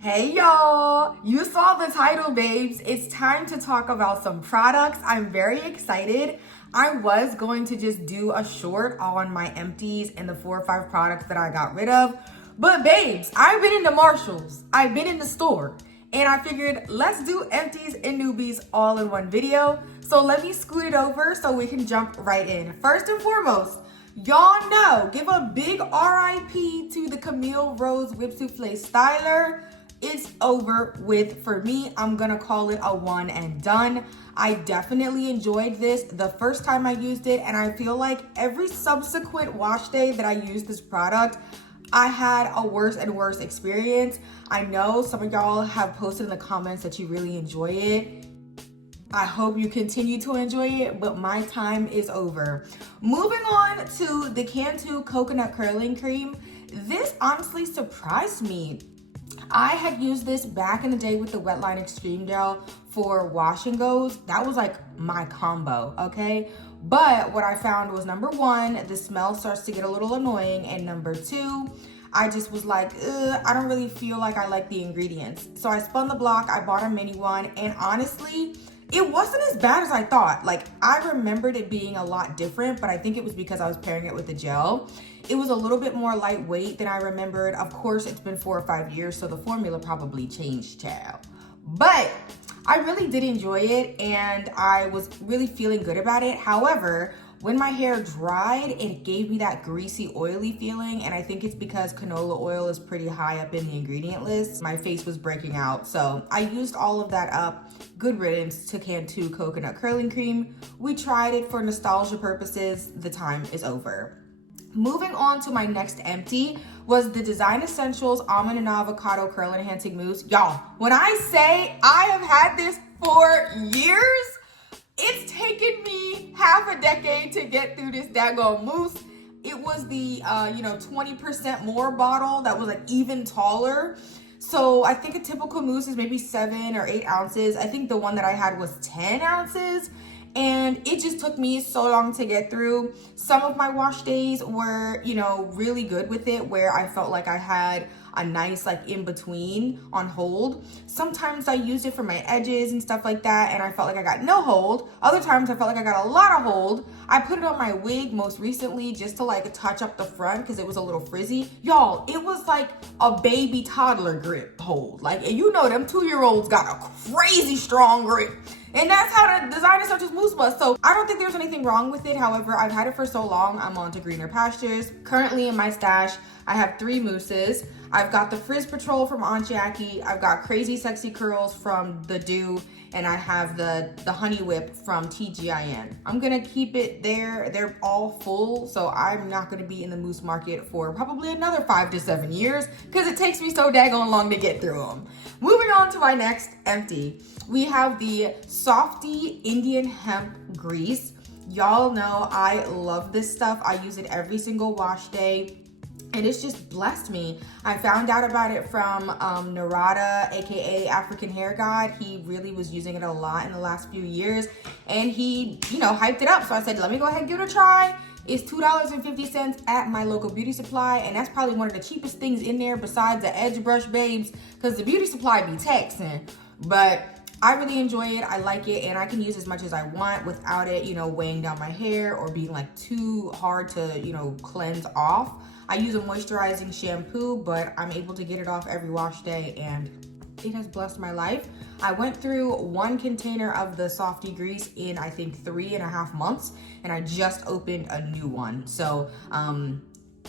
Hey y'all, you saw the title, babes. It's time to talk about some products. I'm very excited. I was going to just do a short on my empties and the 4 or 5 products that I got rid of. But babes, I've been in the Marshalls, I've been in the store, and I figured let's do empties and newbies all in one video. So let me scoot it over so we can jump right in. First and foremost, y'all know, give a big RIP to the Camille Rose Whip Souffle Styler. It's over with for me. I'm gonna call it a one and done. I definitely enjoyed this the first time I used it, and I feel like every subsequent wash day that I used this product, I had a worse and worse experience. I know some of y'all have posted in the comments that you really enjoy it. I hope you continue to enjoy it, but my time is over. Moving on to the Cantu Coconut Curling Cream. This honestly surprised me. I had used this back in the day with the Wetline Extreme Gel for wash and goes. That was like my combo, okay? But what I found was, number one, the smell starts to get a little annoying, and number two, I just was like, I don't really feel like I like the ingredients. So I spun the block, I bought a mini one, and honestly, it wasn't as bad as I thought. Like, I remembered it being a lot different, but I think it was because I was pairing it with the gel. It was a little bit more lightweight than I remembered. Of course, it's been 4 or 5 years, so the formula probably changed, child. But I really did enjoy it, and I was really feeling good about it. However, when my hair dried, it gave me that greasy, oily feeling, and I think it's because canola oil is pretty high up in the ingredient list. My face was breaking out, so I used all of that up. Good riddance to Cantu Coconut Curling Cream. We tried it for nostalgia purposes. The time is over. Moving on to my next empty was the Design Essentials Almond and Avocado Curl Enhancing Mousse. Y'all, when I say I have had this for years, it's taken me half a decade to get through this daggone mousse. It was the 20% more bottle that was like even taller. So I think a typical mousse is maybe 7 or 8 ounces. I think the one that I had was 10 ounces. And it just took me so long to get through. Some of my wash days were, really good with it, where I felt like I had a nice in between on hold. Sometimes I used it for my edges and stuff like that, and I felt like I got no hold. Other times I felt like I got a lot of hold. I put it on my wig most recently just to touch up the front because it was a little frizzy. Y'all, it was like a baby toddler grip hold. Them 2-year-olds got a crazy strong grip. And that's how the Design Essentials mousse was. So I don't think there's anything wrong with it. However, I've had it for so long, I'm on to greener pastures. Currently in my stash, I have 3 mousses. I've got the Frizz Patrol from Aunt Jackie. I've got Crazy Sexy Curls from The Dew. And I have the Honey Whip from TGIN. I'm gonna keep it there. They're all full, so I'm not gonna be in the mousse market for probably another 5 to 7 years because it takes me so daggone long to get through them. Moving on to my next empty. We have the Softy Indian Hemp Grease. Y'all know I love this stuff. I use it every single wash day, and it's just blessed me. I found out about it from Narada, aka African Hair God. He really was using it a lot in the last few years, and he, hyped it up. So I said, let me go ahead and give it a try. It's $2.50 at my local beauty supply, and that's probably one of the cheapest things in there besides the Edge Brush Babes, because the beauty supply be taxing. But I really enjoy it. I like it, and I can use as much as I want without it, weighing down my hair or being too hard to, cleanse off. I use a moisturizing shampoo, but I'm able to get it off every wash day, and it has blessed my life. I went through 1 container of the Softy Grease in, I think, 3.5 months, and I just opened a new one. So,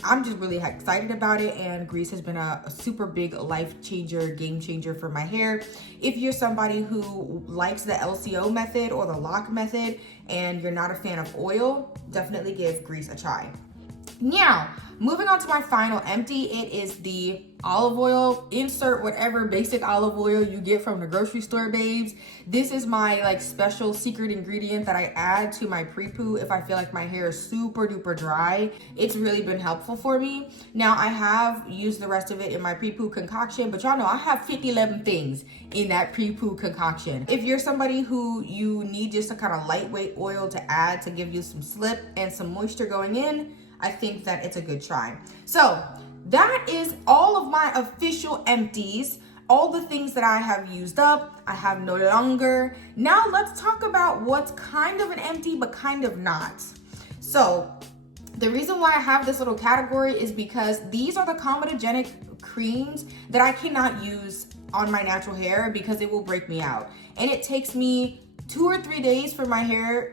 I'm just really excited about it, and grease has been a super big life changer, game changer for my hair. If you're somebody who likes the LCO method or the lock method and you're not a fan of oil, definitely give grease a try. Now, moving on to my final empty, it is the olive oil. Insert whatever basic olive oil you get from the grocery store, babes. This is my special secret ingredient that I add to my pre-poo if I feel like my hair is super duper dry. It's really been helpful for me. Now, I have used the rest of it in my pre-poo concoction, but y'all know I have 11 things in that pre-poo concoction. If you're somebody who you need just a kind of lightweight oil to add to give you some slip and some moisture going in, I think that it's a good try. So that is all of my official empties. all the things that I have used up, I have no longer. Now let's talk about what's kind of an empty, but kind of not. So the reason why I have this little category is because these are the comedogenic creams that I cannot use on my natural hair because it will break me out. And it takes me 2 or 3 days for my hair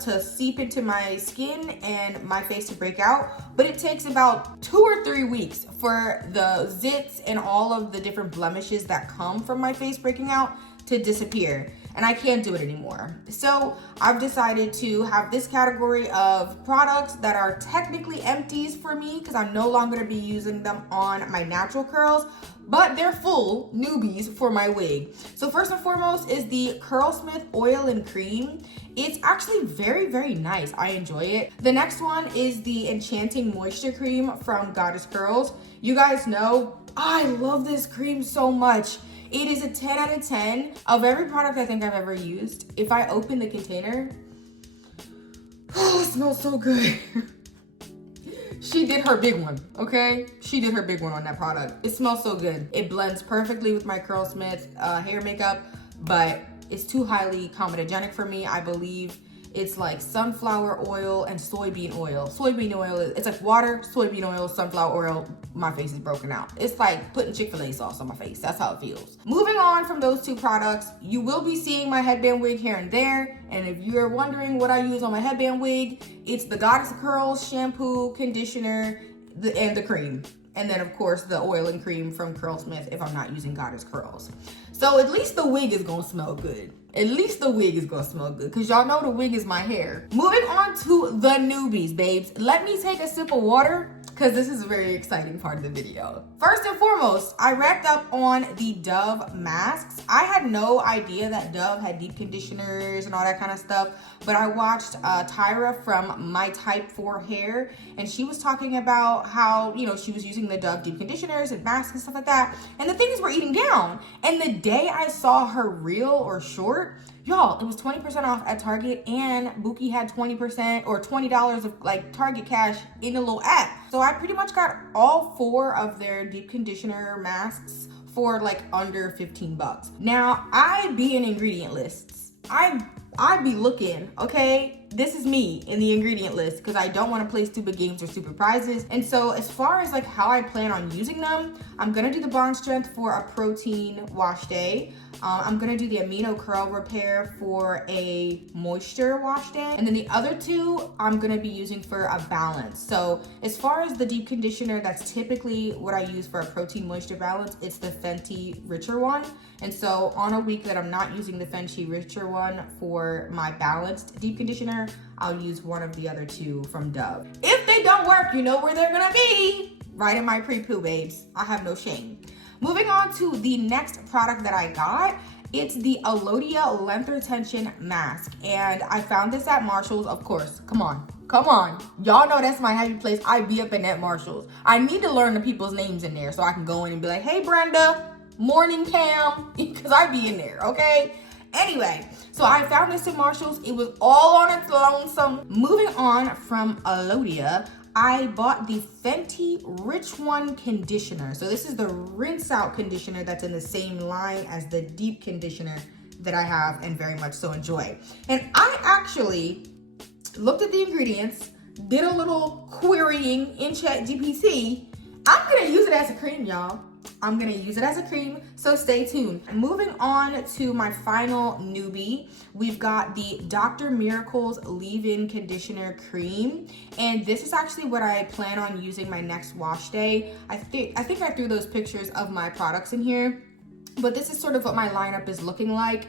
to seep into my skin and my face to break out, but it takes about 2 or 3 weeks for the zits and all of the different blemishes that come from my face breaking out to disappear, and I can't do it anymore. So I've decided to have this category of products that are technically empties for me because I'm no longer gonna be using them on my natural curls, but they're full newbies for my wig. So first and foremost is the Curlsmith Oil and Cream. It's actually very, very nice. I enjoy it. The next one is the Enchanting Moisture Cream from Goddess Curls. You guys know, I love this cream so much. It is a 10 out of 10 of every product I think I've ever used. If I open the container, oh, it smells so good. She did her big one, okay? She did her big one on that product. It smells so good. It blends perfectly with my Curlsmith hair makeup, but it's too highly comedogenic for me. I believe it's like sunflower oil and soybean oil. Soybean oil, it's like water, soybean oil, sunflower oil. My face is broken out. It's like putting Chick-fil-A sauce on my face. That's how it feels. Moving on from those 2 products, you will be seeing my headband wig here and there. And if you're wondering what I use on my headband wig, it's the Goddess Curls shampoo, conditioner, and the cream. And then of course the oil and cream from Curlsmith if I'm not using Goddess Curls. So at least the wig is gonna smell good. At least the wig is gonna smell good because y'all know the wig is my hair. Moving on to the newbies, babes. Let me take a sip of water because this is a very exciting part of the video. First and foremost, I racked up on the Dove masks. I had no idea that Dove had deep conditioners and all that kind of stuff, but I watched Tyra from My Type 4 Hair, and she was talking about how, you know, she was using the Dove deep conditioners and masks and stuff like that, and the things were eating down. And the day I saw her reel or short, y'all, it was 20% off at Target, and Buki had 20% or $20 of like Target cash in the little app. So I pretty much got all 4 of their deep conditioner masks for like under 15 bucks. Now, I be in ingredient lists. I be looking, okay? This is me in the ingredient list because I don't want to play stupid games or stupid prizes. And so as far as like how I plan on using them, I'm gonna do the Bond Strength for a protein wash day. I'm gonna do the Amino Curl Repair for a moisture wash day. And then the other 2 I'm gonna be using for a balance. So as far as the deep conditioner, that's typically what I use for a protein moisture balance. It's the Fenty Richer one. And so on a week that I'm not using the Fenty Richer one for my balanced deep conditioner, I'll use one of the other 2 from Dove. If they don't work, you know where they're gonna be. Right in my pre-poo, babes. I have no shame. Moving on to the next product that I got, it's the Alodia Length Retention Mask. And I found this at Marshall's, of course. Come on. Y'all know that's my happy place. I be up in that Marshall's. I need to learn the people's names in there so I can go in and be like, hey, Brenda, morning, Cam, because I be in there, okay? Anyway, so I found this at Marshall's. It was all on its lonesome. Moving on from Alodia, I bought the Fenty Rich One Conditioner. So this is the rinse out conditioner that's in the same line as the deep conditioner that I have and very much so enjoy. And I actually looked at the ingredients, did a little querying in ChatGPT. I'm gonna use it as a cream, y'all. I'm gonna use it as a cream, so stay tuned. Moving on to my final newbie, we've got the Dr. Miracle's Leave-In Conditioner Cream, and this is actually what I plan on using my next wash day. I think I threw those pictures of my products in here, but this is sort of what my lineup is looking like.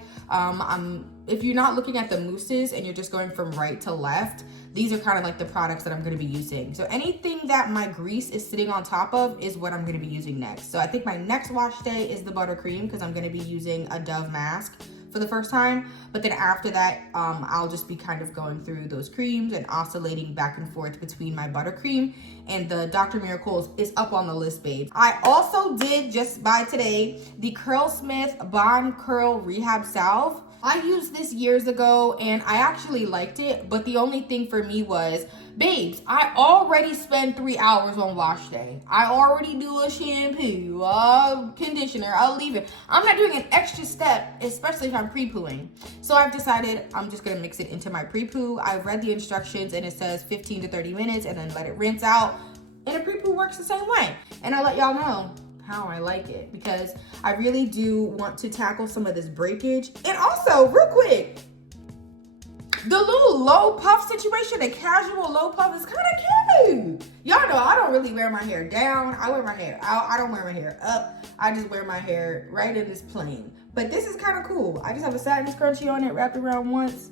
If you're not looking at the mousses and you're just going from right to left, these are kind of like the products that I'm gonna be using. So anything that my grease is sitting on top of is what I'm gonna be using next. So I think my next wash day is the buttercream because I'm gonna be using a Dove mask for the first time. But then after that, I'll just be kind of going through those creams and oscillating back and forth between my buttercream and the Dr. Miracle's is up on the list, babe. I also did just by today the Curlsmith Bond Curl Rehab Salve. I used this years ago and I actually liked it, but the only thing for me was, babes, I already spend 3 hours on wash day. I already do a shampoo, a conditioner, a leave-in. I'm not doing an extra step, especially if I'm pre-pooing. So I've decided I'm just gonna mix it into my pre-poo. I've read the instructions and it says 15 to 30 minutes and then let it rinse out. And a pre-poo works the same way. And I'll let y'all know how I like it because I really do want to tackle some of this breakage. And also, real quick, the little low puff situation, the casual low puff is kind of cute. Y'all know I don't really wear my hair down. I wear my hair out. I don't wear my hair up. I just wear my hair right in this plane. But this is kind of cool. I just have a satin scrunchie on it, wrapped around once.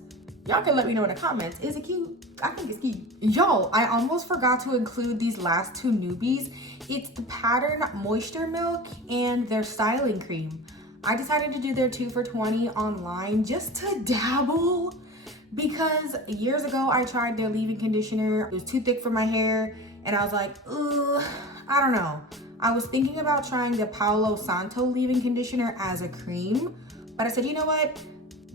Y'all can let me know in the comments. Is it cute? I think it's cute. Y'all, I almost forgot to include these last two newbies. It's the Pattern Moisture Milk and their styling cream. I decided to do their 2 for $20 online just to dabble because years ago I tried their leave-in conditioner. It was too thick for my hair and I was like, ugh, I don't know. I was thinking about trying the Palo Santo leave-in conditioner as a cream, but I said, you know what?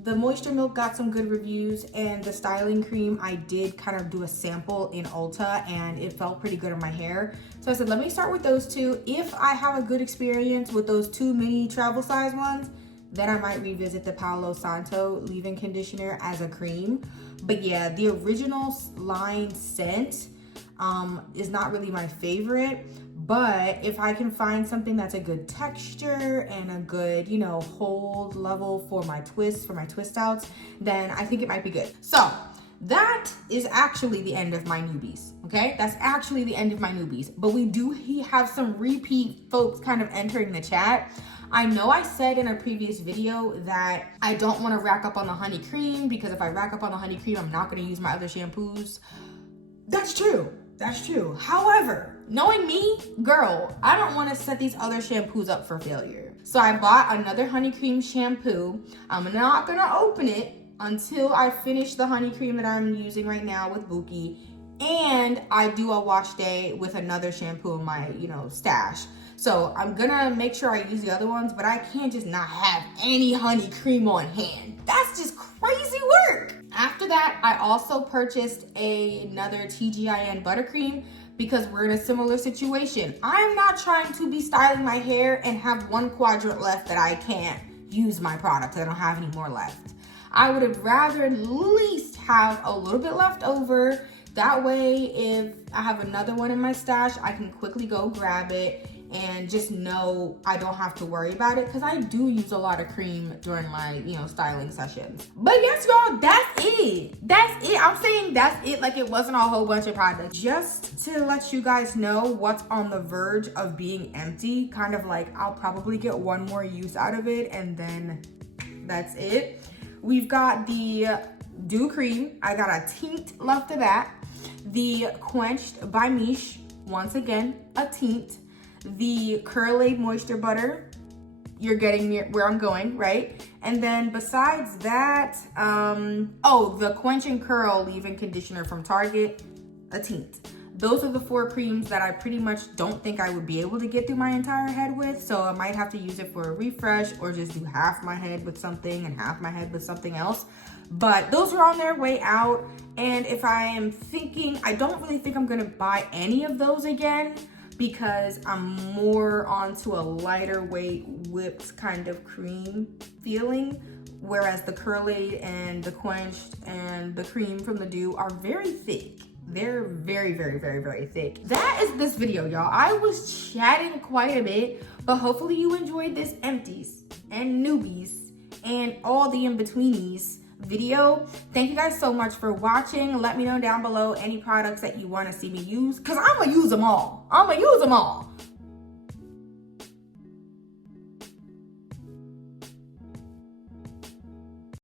The Moisture Milk got some good reviews and the styling cream, I did kind of do a sample in Ulta and it felt pretty good on my hair. So I said, let me start with those two. If I have a good experience with those 2 mini travel size ones, then I might revisit the Palo Santo leave-in conditioner as a cream. But yeah, the original line scent is not really my favorite. But if I can find something that's a good texture and a good, you know, hold level for my twists, for my twist outs, then I think it might be good. So that is actually the end of my newbies, okay? That's actually the end of my newbies. But we do have some repeat folks kind of entering the chat. I know I said in a previous video that I don't want to rack up on the honey cream because if I rack up on the honey cream, I'm not going to use my other shampoos. That's true. That's true. However, knowing me, girl, I don't want to set these other shampoos up for failure. So I bought another honey cream shampoo. I'm not going to open it until I finish the honey cream that I'm using right now with Buki. And I do a wash day with another shampoo in my, you know, stash. So I'm going to make sure I use the other ones, but I can't just not have any honey cream on hand. That's just crazy work. After that, I also purchased another TGIN buttercream because we're in a similar situation. I'm not trying to be styling my hair and have one quadrant left that I can't use my product. I don't have any more left. I would have rather at least have a little bit left over. That way, if I have another one in my stash, I can quickly go grab it and just know I don't have to worry about it because I do use a lot of cream during my, you know, styling sessions. But yes, y'all, that's it. That's it. I'm saying that's it like it wasn't a whole bunch of products. Just to let you guys know what's on the verge of being empty, kind of like I'll probably get one more use out of it and then that's it. We've got the Dew Cream. I got a tint left of that. The Quenched by Miche, once again, a tint. The Kaale Moisture Butter, you're getting near where I'm going, right? And then besides that, the Quench and Curl leave-in conditioner from Target, a tint. Those are the 4 creams that I pretty much don't think I would be able to get through my entire head with, so I might have to use it for a refresh or just do half my head with something and half my head with something else. But those are on their way out, and if I am thinking, I don't really think I'm gonna buy any of those again because I'm more onto a lighter weight whipped kind of cream feeling, whereas the Curlade and the Quenched and the cream from the Dew are very thick. They're very, very, very, very thick. That is this video, y'all. I was chatting quite a bit, but hopefully you enjoyed this Empties and Newbies and all the in-betweenies video. Thank you guys so much for watching. Let me know down below any products that you want to see me use because I'm gonna use them all.